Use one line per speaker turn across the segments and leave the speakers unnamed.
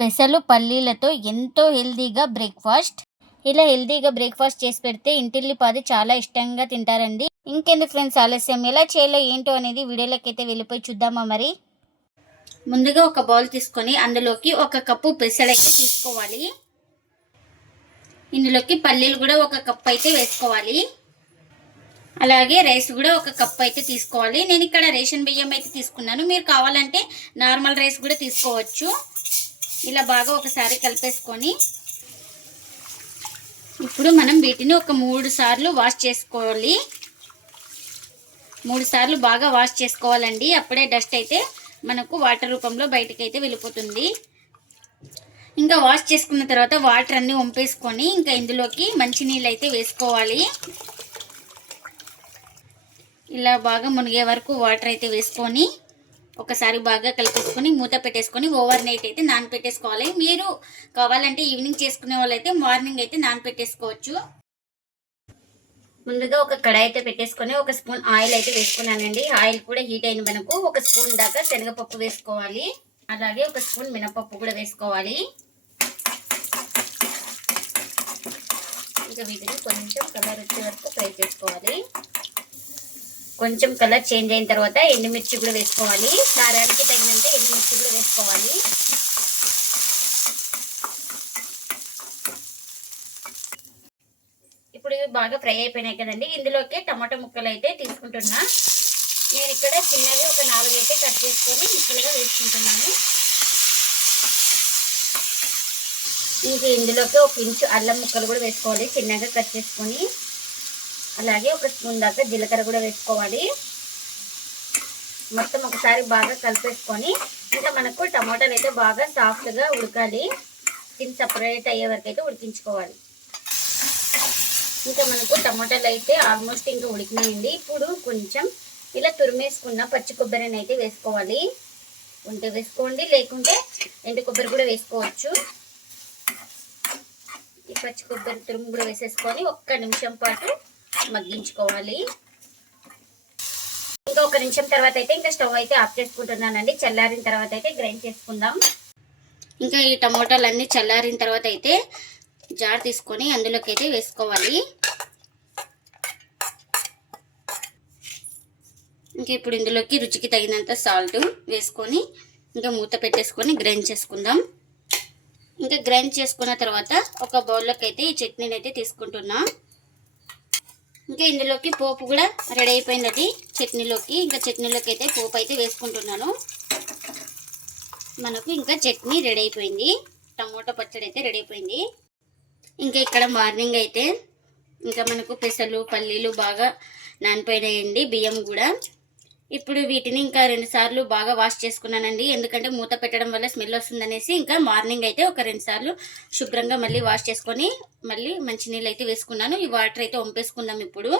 పెసలు పల్లీలతో ఎంతో హెల్తీగా బ్రేక్ఫాస్ట్. ఇలా హెల్తీగా బ్రేక్ఫాస్ట్ చేసి పెడితే ఇంటిల్లిపాది చాలా ఇష్టంగా తింటారండి. ఇంకెందుకు ఫ్రెండ్స్ ఆలస్యం ఎలా చేయాలో ఏంటో అనేది వీడియోలోకి అయితే వెళ్ళిపోయి చూద్దామా మరి? ముందుగా ఒక బౌల్ తీసుకొని అందులోకి ఒక కప్పు పెసలైతే తీసుకోవాలి. ఇందులోకి పల్లీలు కూడా ఒక కప్ అయితే వేసుకోవాలి. అలాగే రైస్ కూడా ఒక కప్ అయితే తీసుకోవాలి. నేను ఇక్కడ రేషన్ బియ్యం అయితే తీసుకున్నాను. మీరు కావాలంటే నార్మల్ రైస్ కూడా తీసుకోవచ్చు. ఇలా బాగా ఒకసారి కలిపేసుకొని ఇప్పుడు మనం వీటిని ఒక మూడు సార్లు వాష్ చేసుకోవాలి. మూడు సార్లు బాగా వాష్ చేసుకోవాలండి. అప్పుడే డస్ట్ అయితే మనకు వాటర్ రూపంలో బయటకైతే అయితే వెళ్ళిపోతుంది. ఇంకా వాష్ చేసుకున్న తర్వాత వాటర్ అన్నీ వంపేసుకొని ఇంకా ఇందులోకి మంచినీళ్ళు అయితే వేసుకోవాలి. ఇలా బాగా మునిగే వరకు వాటర్ అయితే వేసుకొని ఒకసారి బాగా కలిపేసుకొని మూత పెట్టేసుకొని ఓవర్ నైట్ అయితే నానపెట్టేసుకోవాలి. మీరు కావాలంటే ఈవినింగ్ చేసుకునే వాళ్ళైతే మార్నింగ్ అయితే నానపెట్టేసుకోవచ్చు. ముందుగా ఒక కడాయి అయితే పెట్టేసుకొని ఒక స్పూన్ ఆయిల్ అయితే వేసుకున్నానండి. ఆయిల్ కూడా హీట్ అయిన మనకు ఒక స్పూన్ దాకా శనగపప్పు వేసుకోవాలి. అలాగే ఒక స్పూన్ మినపప్పు కూడా వేసుకోవాలి. ఇంకా వీటిని కొంచెం కలర్ వచ్చే వరకు ఫ్రై చేసుకోవాలి. కొంచెం కలర్ చేంజ్ అయిన తర్వాత ఎండుమిర్చి కూడా వేసుకోవాలి. దారానికి తగినంత ఎండుమిర్చి కూడా వేసుకోవాలి. ఇప్పుడు ఇవి బాగా ఫ్రై అయిపోయినాయి కదండి. ఇందులోకి టమాటా ముక్కలు అయితే తీసుకుంటున్నా. నేను ఇక్కడ చిన్నవి ఒక నాలుగు అయితే కట్ చేసుకొని ముక్కలుగా వేసుకుంటున్నాను. ఇంకా ఇందులోకి ఒక ఇంచు అల్లం ముక్కలు కూడా వేసుకోవాలి. చిన్నగా కట్ చేసుకొని అలాగే ఒక స్పూన్ దాకా జీలకర్ర కూడా వేసుకోవాలి. మొత్తం ఒకసారి బాగా కలిపేసుకొని ఇంకా మనకు టమాటాలు అయితే బాగా సాఫ్ట్గా ఉడకాలి. స్కిన్ సపరేట్ అయ్యే వరకు అయితే ఉడికించుకోవాలి. ఇంకా మనకు టమాటాలు అయితే ఆల్మోస్ట్ ఇంకా ఉడికినాయండి. ఇప్పుడు కొంచెం ఇలా తురిమేసుకున్న పచ్చి కొబ్బరిని అయితే వేసుకోవాలి. ఉంటే వేసుకోండి లేకుంటే ఎండు కొబ్బరి కూడా వేసుకోవచ్చు. ఈ పచ్చి కొబ్బరి తురుము కూడా వేసేసుకొని ఒక్క నిమిషం పాటు మగ్గించుకోవాలి. ఇంకా ఒక నిమిషం తర్వాత అయితే ఇంకా స్టవ్ అయితే ఆఫ్ చేసుకుంటున్నానండి. చల్లారిన తర్వాత అయితే గ్రైండ్ చేసుకుందాం. ఇంకా ఈ టమోటాలు అన్నీ చల్లారిన తర్వాత అయితే జార్ తీసుకొని అందులోకి అయితే వేసుకోవాలి. ఇంకా ఇప్పుడు ఇందులోకి రుచికి తగినంత సాల్ట్ వేసుకొని ఇంకా మూత పెట్టేసుకొని గ్రైండ్ చేసుకుందాం. ఇంకా గ్రైండ్ చేసుకున్న తర్వాత ఒక బౌల్లోకి అయితే ఈ చట్నీని అయితే తీసుకుంటున్నాం. ఇంకా ఇందులోకి పోపు కూడా రెడీ అయిపోయింది చట్నీలోకి ఇంకా చట్నీలోకి అయితే పోపు అయితే వేసుకుంటున్నాను. మనకు ఇంకా చట్నీ రెడీ అయిపోయింది. టమోటా పచ్చడి అయితే రెడీ అయిపోయింది. ఇంకా ఇక్కడ మార్నింగ్ అయితే ఇంకా మనకు పెసలు పల్లీలు బాగా నానిపోయినాయండి బియ్యం కూడా. ఇప్పుడు వీటిని ఇంకా రెండు సార్లు బాగా వాష్ చేసుకున్నానండి. ఎందుకంటే మూత పెట్టడం వల్ల స్మెల్ వస్తుందనేసి ఇంకా మార్నింగ్ అయితే ఒక రెండు సార్లు శుభ్రంగా మళ్ళీ వాష్ చేసుకొని మళ్ళీ మంచి నీళ్ళు అయితే వేసుకున్నాను. ఈ వాటర్ అయితే వంపేసుకుందాం ఇప్పుడు.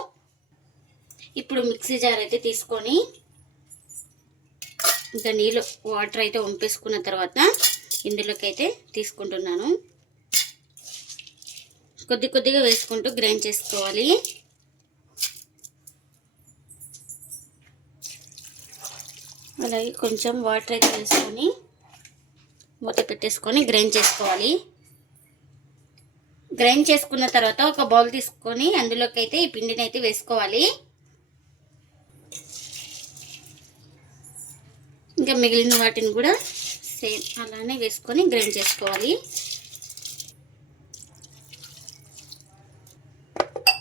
ఇప్పుడు మిక్సీ జార్ అయితే తీసుకొని ఇంకా నీళ్ళు వాటర్ అయితే వంపేసుకున్న తర్వాత ఇందులోకి అయితే తీసుకుంటున్నాను. కొద్ది కొద్దిగా వేసుకుంటూ గ్రైండ్ చేసుకోవాలి. అలాగే కొంచెం వాటర్ అయితే వేసుకొని మూత పెట్టేసుకొని గ్రైండ్ చేసుకోవాలి. గ్రైండ్ చేసుకున్న తర్వాత ఒక బౌల్ తీసుకొని అందులోకి అయితే ఈ పిండిని అయితే వేసుకోవాలి. ఇంకా మిగిలిన వాటిని కూడా సేమ్ అలానే వేసుకొని గ్రైండ్ చేసుకోవాలి.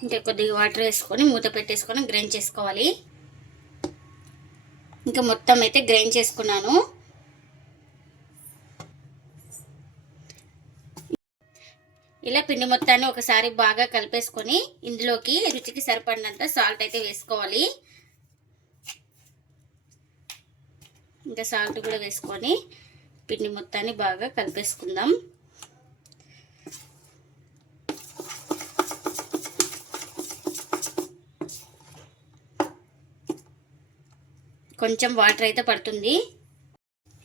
ఇంకా కొద్దిగా వాటర్ వేసుకొని మూత పెట్టేసుకొని గ్రైండ్ చేసుకోవాలి. ఇంకా మొత్తం అయితే గ్రైండ్ చేసుకున్నాను. ఇలా పిండి మొత్తాన్ని ఒకసారి బాగా కలిపేసుకొని ఇందులోకి రుచికి సరిపడినంత సాల్ట్ అయితే వేసుకోవాలి. ఇంకా సాల్ట్ కూడా వేసుకొని పిండి మొత్తాన్ని బాగా కలిపేసుకుందాం. కొంచెం వాటర్ అయితే పడుతుంది.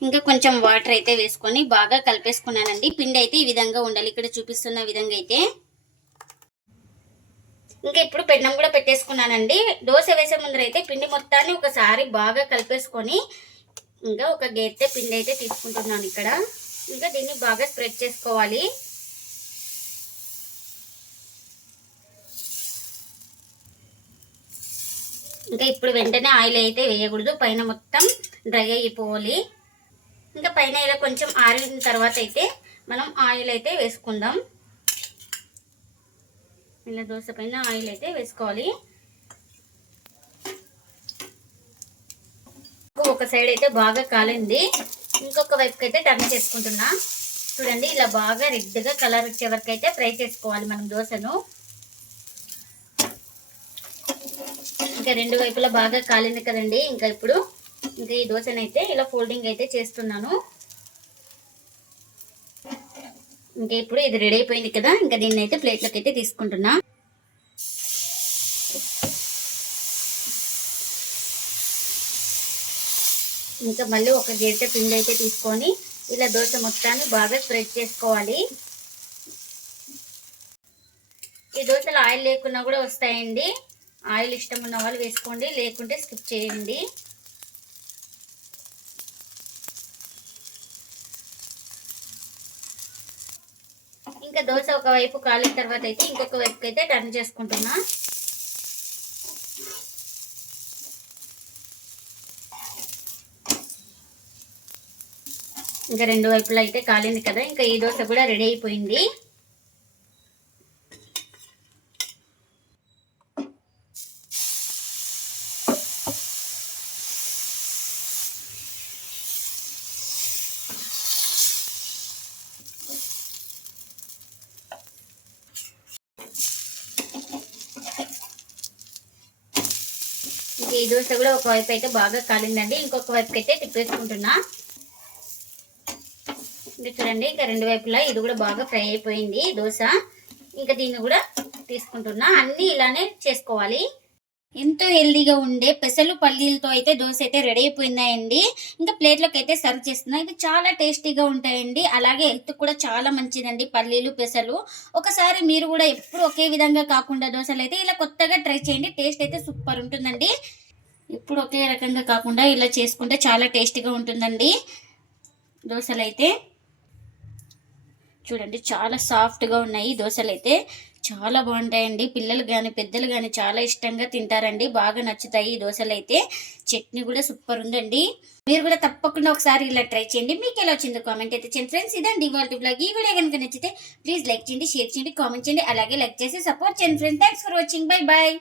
ఇంకా కొంచెం వాటర్ అయితే వేసుకొని బాగా కలిపేసుకున్నానండి. పిండి అయితే ఈ విధంగా ఉండాలి. ఇక్కడ చూపిస్తున్న విధంగా అయితే. ఇంకా ఇప్పుడు పెన్నం కూడా పెట్టేసుకున్నానండి. దోశ వేసే ముందర అయితే పిండి మొత్తాన్ని ఒకసారి బాగా కలిపేసుకొని ఇంకా ఒక గెత్తె పిండి అయితే తీసుకుంటున్నాను ఇక్కడ. ఇంకా దీన్ని బాగా స్ప్రెడ్ చేసుకోవాలి. ఇంకా ఇప్పుడు వెంటనే ఆయిల్ అయితే వేయకూడదు. పైన మొత్తం డ్రై అయిపోవాలి. ఇంకా పైన ఇలా కొంచెం ఆరిన తర్వాత అయితే మనం ఆయిల్ అయితే వేసుకుందాం. ఇలా దోశ పైన ఆయిల్ అయితే వేసుకోవాలి. ఒక సైడ్ అయితే బాగా కాలింది. ఇంకొక వైపుకి అయితే టర్న్ చేసుకుంటున్నా. చూడండి ఇలా బాగా రెడ్గా కలర్ వచ్చే వరకు అయితే ఫ్రై చేసుకోవాలి మనం దోశను. ఇంకా రెండు వైపులా బాగా కాలింది కదండి. ఇంకా ఇప్పుడు ఇంకా ఈ దోశను అయితే ఇలా ఫోల్డింగ్ అయితే చేస్తున్నాను. ఇంకా ఇప్పుడు ఇది రెడీ అయిపోయింది కదా ఇంకా దీన్ని అయితే ప్లేట్లోకి అయితే తీసుకుంటున్నా. ఇంకా మళ్ళీ ఒక గేట పిండి అయితే తీసుకొని ఇలా దోశ మొత్తాన్ని బాగా స్ప్రెడ్ చేసుకోవాలి. ఈ దోశలు ఆయిల్ లేకున్నా కూడా వస్తాయండి. ఆయిల్ ఇష్టం ఉన్న వాళ్ళు వేసుకోండి లేకుంటే స్కిప్ చేయండి. ఇంకా దోశ ఒక వైపు కాలిన తర్వాత అయితే ఇంకొక వైపుకి అయితే టర్న్ చేసుకుంటున్నా. ఇంకా రెండు వైపులా అయితే కాలింది కదా ఇంకా ఈ దోశ కూడా రెడీ అయిపోయింది. ఇంకా ఈ దోశ కూడా ఒక వైపు అయితే బాగా కాలిందండి ఇంకొక వైపుకి అయితే తిప్పేసుకుంటున్నా. ఇంకా చూడండి ఇంకా రెండు వైపులా ఇది కూడా బాగా ఫ్రై అయిపోయింది దోశ. ఇంకా దీన్ని కూడా తీసుకుంటున్నా. అన్నీ ఇలానే చేసుకోవాలి. ఎంతో హెల్దీగా ఉండే పెసలు పల్లీలతో అయితే దోశ అయితే రెడీ అయిపోయిందండి. ఇంకా ప్లేట్లోకి అయితే సర్వ్ చేస్తున్నాయి ఇది చాలా టేస్టీగా ఉంటాయండి. అలాగే హెల్త్ కూడా చాలా మంచిదండి పల్లీలు పెసలు. ఒకసారి మీరు కూడా ఎప్పుడు ఒకే విధంగా కాకుండా దోశలు అయితే ఇలా కొత్తగా ట్రై చేయండి. టేస్ట్ అయితే సూపర్ ఉంటుందండి. ఎప్పుడు ఒకే రకంగా కాకుండా ఇలా చేసుకుంటే చాలా టేస్టీగా ఉంటుందండి దోశలు అయితే. చూడండి చాలా సాఫ్ట్గా ఉన్నాయి దోశలు అయితే. చాలా బాగుంటాయండి. పిల్లలు కానీ పెద్దలు కానీ చాలా ఇష్టంగా తింటారండి. బాగా నచ్చుతాయి ఈ దోశలు అయితే చట్నీ కూడా సూపర్ ఉందండి. మీరు కూడా తప్పకుండా ఒకసారి ఇలా ట్రై చేయండి. మీకు ఎలా వచ్చిందో కామెంట్ అయితే చేయండి ఫ్రెండ్స్. ఇదండి ఇవాళ బ్లాగ్. ఈ వీడియో కనుక నచ్చితే ప్లీజ్ లైక్ చేయండి షేర్ చేయండి కామెంట్ చేయండి. అలాగే లైక్ చేసి సపోర్ట్ చేయండి friends. Thanks for watching. Bye bye.